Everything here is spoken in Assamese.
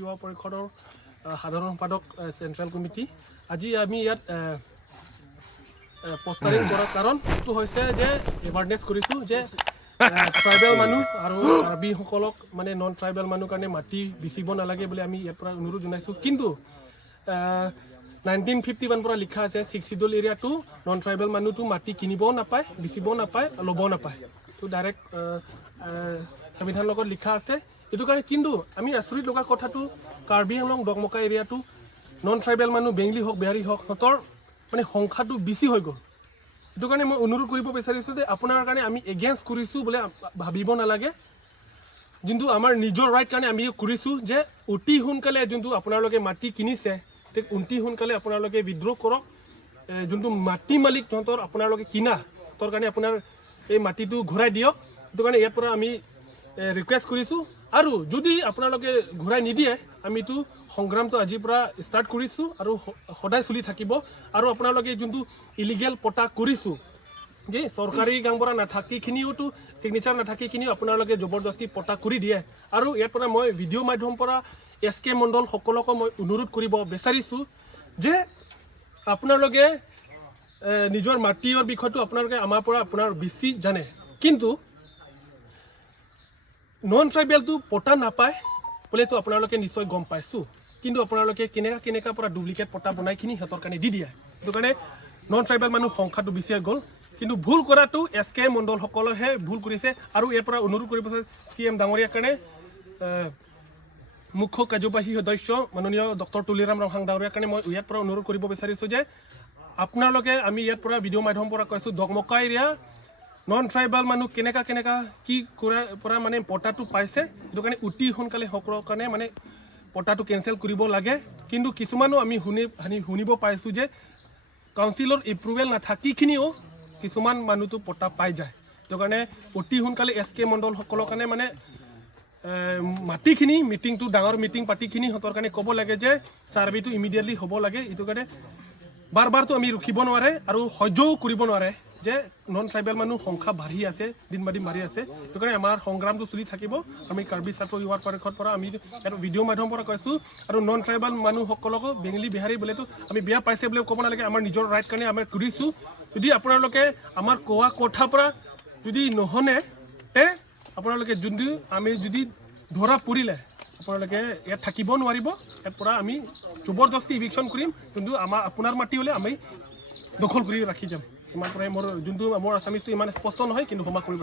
युवा परिषदৰ সাধাৰণ সম্পাদক চেন্ট্ৰেল কমিটি আজি আমি ইয়াত পোষ্টাৰিং কৰাৰ কাৰণটো হৈছে যে এৱাৰনেছ কৰিছোঁ যে ট্ৰাইবেল মানুহ আৰু আৰবিসকলক মানে নন ট্ৰাইবেল মানুহ কাৰণে মাটি বিচিব নালাগে বুলি আমি ইয়াৰ পৰা অনুৰোধ জনাইছোঁ। কিন্তু 1951 পৰা লিখা আছে 6 শিডিউল এৰিয়াটো নন ট্ৰাইবেল মানুহটো মাটি কিনিবও নাপায়, বিচিবও নাপায়, ল'বও নাপায়। তো ডাইৰেক্ট সংবিধানৰ লগত লিখা আছে। এইটো কাৰণে কিন্তু আমি আচৰিত লগা কথাটো কাৰ্বি আংলং ডকমকা এৰিয়াটো নন ট্ৰাইবেল মানুহ বেংগলী হওক বিহাৰী হওক সিহঁতৰ মানে সংখ্যাটো বেছি হৈ গ'ল। এইটো কাৰণে মই অনুৰোধ কৰিব বিচাৰিছোঁ যে আপোনাৰ কাৰণে আমি এগেইনষ্ট কৰিছোঁ বোলে ভাবিব নালাগে। যোনটো আমাৰ নিজৰ ৰাইট কাৰণে আমি কৰিছোঁ যে অতি সোনকালে যোনটো আপোনালোকে মাটি কিনিছে ঠিক অতি সোনকালে আপোনালোকে বিদ্ৰোহ কৰক। যোনটো মাটি মালিক সিহঁতৰ আপোনালোকে কিনা সিহঁতৰ কাৰণে আপোনাৰ এই মাটিটো ঘূৰাই দিয়ক। সেইটো কাৰণে ইয়াৰ পৰা আমি ৰিকুৱেষ্ট কৰিছোঁ। আৰু যদি আপোনালোকে ঘূৰাই নিদিয়ে আমিতো সংগ্ৰামটো আজিৰ পৰা ষ্টাৰ্ট কৰিছোঁ আৰু সদায় চলি থাকিব। আৰু আপোনালোকে যোনটো ইলিগেল পটা কৰিছোঁ যে চৰকাৰী কামবোৰ নাথাকিখিনিওতো ছিগনেচাৰ নাথাকিখিনিও আপোনালোকে জবৰদস্তি পটা কৰি দিয়ে। আৰু ইয়াৰ পৰা মই ভিডিঅ' মাধ্যমৰ পৰা SK মণ্ডল সকলকো মই অনুৰোধ কৰিব বিচাৰিছোঁ যে আপোনালোকে নিজৰ মাটিৰ বিষয়টো আপোনালোকে আমাৰ পৰা আপোনাৰ বেছি জানে, কিন্তু নন ট্ৰাইবেলটো পটা নাপায় বুলিতো আপোনালোকে নিশ্চয় গম পাইছোঁ। কিন্তু আপোনালোকে কেনেকা পৰা ডুপ্লিকেট পটা বনাইখিনি সিহঁতৰ কাৰণে দি দিয়ে। সেইটো কাৰণে নন ট্ৰাইবেল মানুহ সংখ্যাটো বেছি হৈ গ'ল। কিন্তু ভুল কৰাটো SK মণ্ডলসকলেহে ভুল কৰিছে। আৰু ইয়াৰ পৰা অনুৰোধ কৰিব CM ডাঙৰীয়াৰ কাৰণে মুখ্য কাৰ্যবাহী সদস্য মাননীয় ডক্টৰ তুলিৰাম ৰামহাং ডাঙৰীয়াৰ কাৰণে মই ইয়াৰ পৰা অনুৰোধ কৰিব বিচাৰিছোঁ যে আপোনালোকে আমি ইয়াৰ পৰা ভিডিঅ' মাধ্যমৰ পৰা কৈছোঁ ডকমকা এৰিয়া নন ট্ৰাইবেল মানুহ কেনেকা কি কৰাৰ পৰা মানে পটাটো পাইছে। সেইটো কাৰণে অতি সোনকালে সকলৰ কাৰণে মানে পটাটো কেঞ্চেল কৰিব লাগে। কিন্তু কিছুমানো আমি শুনিব পাইছোঁ যে কাউন্সিলৰ এপ্ৰুভেল নাথাকিখিনিও কিছুমান মানুহটো পটা পাই যায়। সেইটো কাৰণে অতি সোনকালে SK মণ্ডলসকলৰ কাৰণে মানে মাটিখিনি মিটিংটো ডাঙৰ মিটিং পাতিখিনি সিহঁতৰ কাৰণে ক'ব লাগে যে ছাৰ্ভেটো ইমিডিয়েটলি হ'ব লাগে। এইটো কাৰণে বাৰবাৰতো আমি ৰখিব নোৱাৰে আৰু সহ্যও কৰিব নোৱাৰে যে নন ট্ৰাইবেল মানুহ সংখ্যা বাঢ়ি আছে, দিন বাদি মাৰি আছে। সেইটো কাৰণে আমাৰ সংগ্ৰামটো চলি থাকিব। আমি কাৰ্বি ছাত্ৰ যুৱ পৰিষদৰ পৰা আমি ইয়াত ভিডিঅ' মাধ্যমৰ পৰা কৈছোঁ। আৰু নন ট্ৰাইবেল মানুহসকলকো বেংগলী বিহাৰী বোলেতো আমি বেয়া পাইছে বুলি ক'ব নালাগে। আমাৰ নিজৰ ৰাইট কাৰণে আমি কৰিছোঁ। যদি আপোনালোকে আমাৰ কোৱা কথাৰ পৰা যদি নহনে তে আপোনালোকে যোনটো আমি যদি ধৰা পৰিলে আপোনালোকে ইয়াত থাকিব নোৱাৰিব। ইয়াৰ পৰা আমি জবৰদস্তি ইভিকশ্যন কৰিম। কিন্তু আপোনাৰ মাটি হ'লে আমি দখল কৰি ৰাখি যাম। ইমান পৰাই মোৰ যোনটো মোৰ আছামিজটো ইমান স্পষ্ট নহয়, কিন্তু ক্ষমা কৰিব।